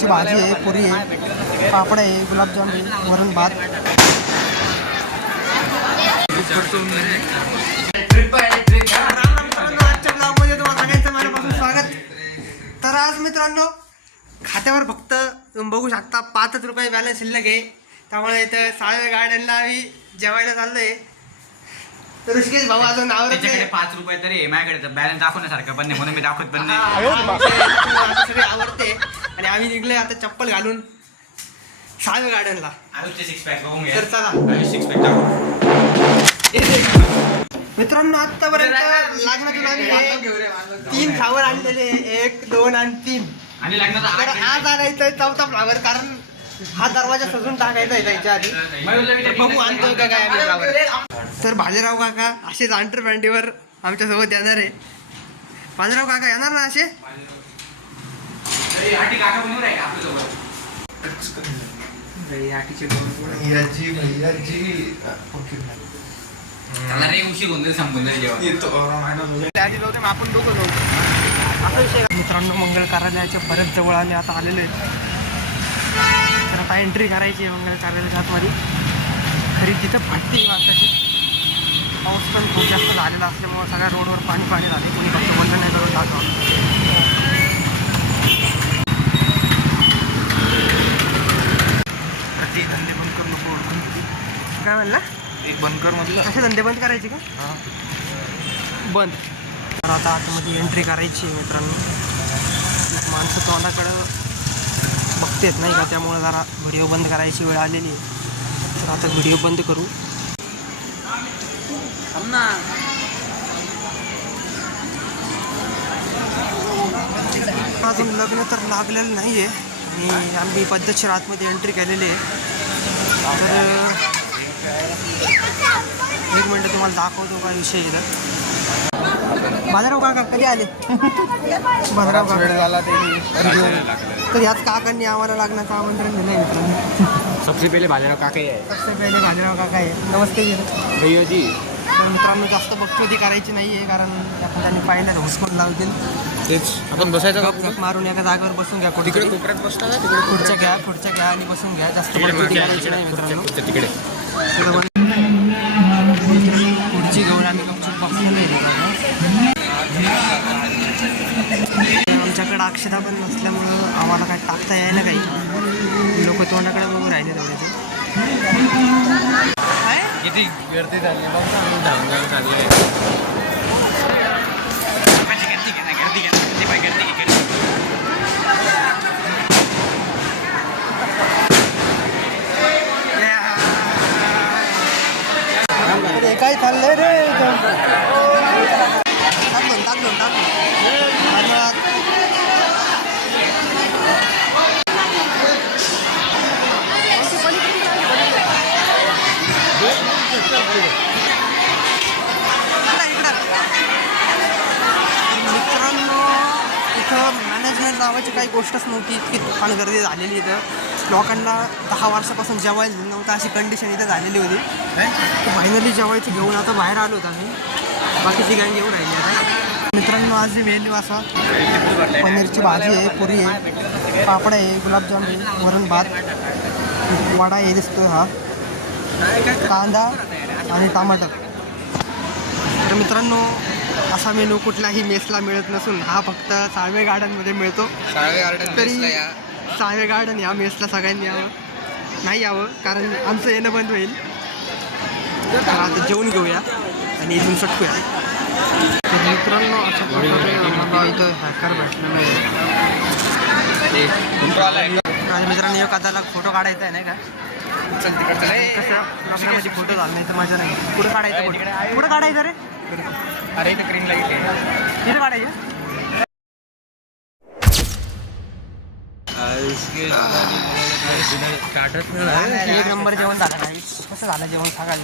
पनीरची भाजी आहे, पुरी आहे, पापड आहे, गुलाबजाम आहे, वरण भात. आजच्या ब्लॉगमध्ये तुम्हाला सगळ्यांचं मनापासून स्वागत. तर आज मित्रांनो खात्यावर फक्त तुम्ही बघू शकता 5 रुपये बॅलन्स शिल्लक आहे. त्यामुळे इथं साळवे गार्डनला आम्ही जेवायला चाललोय. तर ऋषिकेश भाऊ अजून आवडत नाही. 5 रुपये तरी माझ्याकडे बॅलन्स दाखवण्यासारखं पण नाही, म्हणून मी दाखवत पण नाही. सगळे आवडते आणि आम्ही निघलोय आता चप्पल घालून साळवे गार्डनला. आयुषचे 6 पॅक बघून घ्या. तर चला आयुष 6 पॅक टाकू. मित्रांनो आतापर्यंत लग्नातून आम्ही 3 फ्लावर आणलेले, 1, 2 आणि 3. आणि लग्नाचा तर आज आणायचं 4था फ्लावर, कारण हा दरवाजा सजून टाकायचा आहे त्याच्या आधी. बघू आणतोय का काय आम्ही फ्लावर. तर भालेराव काका असेच अंडरपॅन्टीवर आमच्यासोबत येणार आहे. भालेराव काका येणार ना असे? आपण दोघं जाऊ असा विषय. मित्रांनो मंगल कार्यालयाच्या बऱ्याच जवळ आम्ही आता आलेलो आहे. तर आता एंट्री करायची आहे मंगल कार्यालयाच्या आतमध्ये. खरी तिथं फाटते माणसाची. पाऊस पण खूप जास्त झालेला असल्यामुळं सगळ्या रोडवर पाणी झाले. कोणी फक्त बंद नाही करून टाकावं. ते धंदे बंद करू नको. काय म्हणला? एक बंद कर म्हटलं. असे धंदे बंद करायचे का? बंद. तर आता आतमध्ये एंट्री करायची आहे मित्रांनो. माणसं तोंडाकडं बघतेत नाही का, त्यामुळे जरा व्हिडिओ बंद करायची वेळ आलेली आहे. तर आता व्हिडिओ बंद करू. अजून लग्न तर लागलेलं नाही आहे आणि आम्ही पद्धतशीर आतमध्ये एंट्री केलेली आहे. तर 1 मिनटं तुम्हाला दाखवतो काय विषय इथं. बाजाराव काका कधी आले? बाजाराव काका झाला तर याच काकांनी आम्हाला लग्नाचं आमंत्रण दिलं आहे मित्रांनो. सबसे पहिले भालेराव काका आहे. सबसे पहिले बाजाराव काका आहे. नमस्ते भैया जी. तर मित्रांनो जास्त बक्षोदी करायची नाही आहे, कारण आपण त्यांनी पाहिलं तर हुसकून लावतील. तेच आपण बसायचं गप मारून एका जागेवर बसून घ्या. तिकडे कोपऱ्यात बसता का? तिकडे खुर्च्या घ्या आणि बसून घ्या. जास्त बक्षोदी करायची नाही मित्रांनो. तिकडे खुर्ची घेऊन आम्ही गपचूप बसलेलो आहे. आमच्याकडं अक्षता पण नसल्यामुळं आम्हाला काय टाकता यायला काही. लोक तोंडाकडे बघून राहिले तेवढ्याचे. किती गर्दी झाली बघ झाली. काय चाललंय रे? टाकलो धन्यवाद. मित्रांनो इथं मॅनेजमेंट नावाची काही गोष्टच नव्हती. इतकी दुकान गर्दी झालेली इथं. लोकांना 10 वर्षापासून जेवायला नव्हतं अशी कंडिशन इथं झालेली होती. तर फायनली जेवायची घेऊन आता बाहेर आलो होतो आम्ही. बाकीची गँग येऊन राहिली आता. मित्रांनो आज मेन्यू असा पनीरची भाजी आहे, पुरी आहे, पापड आहे, गुलाबजाम आहे, वरण भात, वडा आहे दिसतो हा, कांदा आणि टमाटर. तर मित्रांनो असा मेनू कुठल्याही मेसला मिळत नसून हा फक्त साळवे गार्डनमध्ये मिळतो. तरी साळवे गार्डन या मेसला सगळ्यांनी यावं. नाही यावं कारण आमचं येणं बंद होईल. तर आता जेवून घेऊया आणि इथून सुटूया. तर मित्रांनो अशा प्रकारे आम्हाला इथं हॅकर भेटलेलं आहे. मित्रांनो एक आताला फोटो काढायचा आहे नाही का? कसं लग्नामध्ये फोटो झाला नाही तर मजा नाही. कुठं काढायचं? कुठं काढायचं रे? अरे इथं क्रीम लागेल. तिथं काढायचं. एक नंबर जेवण झालं नाही. कसं झालं जेवण सांगा.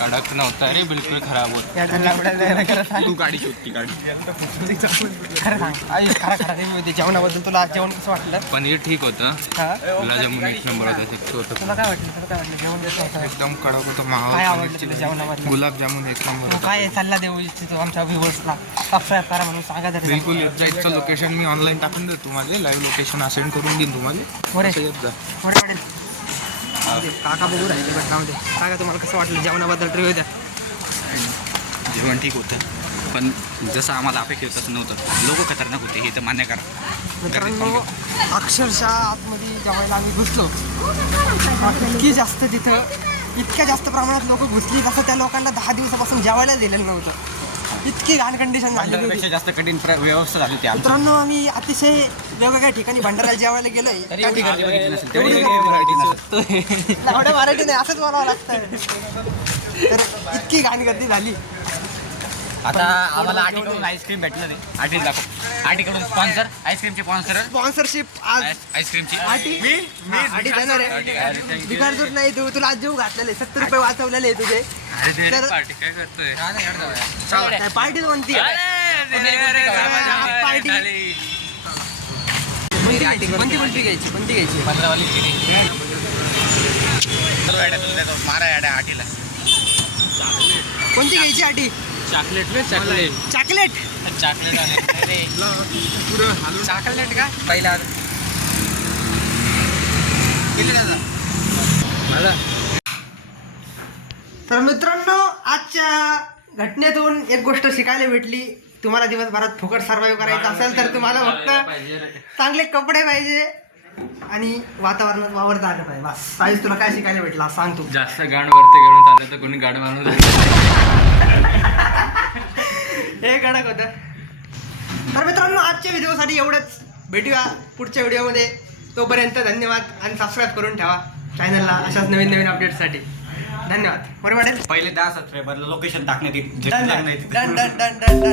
कडक नव्हता रे बिलकुल खराब होत. या घरला उडायला खरं सांग. तू गाडी शोधती गाडी. खरं सांग. आई खरं ते जेवणाबद्दल तुला जेवण कसं वाटलं? पनीर ठीक होतं. हा गुलाबजामुन एक नंबर होता. तुला काय वाटलं? जेवण कसं होतं? एकदम कडक होतं. काय आवडलं तुला जेवणाबद्दल? गुलाबजामुन एक नंबर तू काय सल्ला देऊ इच्छितो आमच्या व्ह्युअर्सला? सबस्क्राईब करा म्हणून सांगा तरी. बिलकुल येत जा. इथचं लोकेशन मी ऑनलाईन टाकून देतो. तुम्हाला लाईव्ह लोकेशन सेंड करून देईन तुम्हाला. बरे असं येत जा. बरे वाटेल. काका बघू राहिले बट जाऊ दे. काका तुम्हाला कसं वाटलं जेवणाबद्दल रिव्ह्यू द्या. जेवण ठीक होतं पण जसं आम्हाला अपेक्षित तसं नव्हतं. लोक खतरनाक होते हे तर मान्य करा. मित्रांनो अक्षरशः आतमध्ये जेवायला आम्ही घुसलो. इतकी जास्त तिथं इतक्या जास्त प्रमाणात लोक घुसली तसं त्या लोकांना 10 दिवसापासून जेवायला दिलेलं नव्हतं. इतकी घाण कंडिशन झाली होती. जास्त कठीण व्यवस्था झाली होती. मित्रांनो आम्ही अतिशय वेगवेगळ्या ठिकाणी भंडाऱ्याला जेवायला गेलोय. एवढं मराठी नाही असंच बोलावं लागतं. तर इतकी घाण गर्दी झाली. आता आम्हाला आटीकडून आईस्क्रीम भेटलं नाही. आटी दाखव. आटीकडून स्पॉन्सर आईस्क्रीमचे स्पॉन्सरशिप आज आईस्क्रीमची आटी देणार आहे. बिकारजूट नाही तू. तुला आज जीव घातलेले 70 रुपये वाचवलेले आहे तुझे. तर पार्टी काय करतोय. काय पार्टी म्हणते कोणती घ्यायची 15वाली मारा याड्या आटीला. कोणती घ्यायची आटी? चॉकलेट चॉकलेट चॉकलेट का पहिला तर मित्रांनो आजच्या घटनेतून एक गोष्ट शिकायला भेटली. तुम्हाला दिवसभरात फुकट सर्वाईव्ह करायचं असेल तर तुम्हाला फक्त चांगले कपडे पाहिजे आणि वातावरणात वावरता आलं पाहिजे. बस साईज तुला काय शिकायला भेटला सांग तू. जास्त गाड वरती घेऊन चाललं तर कोणी गाड मारून हे कडक होतं. तर मित्रांनो आजच्या व्हिडिओसाठी एवढंच. भेटूया पुढच्या व्हिडिओमध्ये. तोपर्यंत धन्यवाद आणि सबस्क्राईब करून ठेवा चॅनलला अशाच नवीन नवीन अपडेट्ससाठी. धन्यवाद. बरं वाटेल. पहिले 10 सबस्क्रायबरला लोकेशन टाकण्यात येईल. Done done done done done.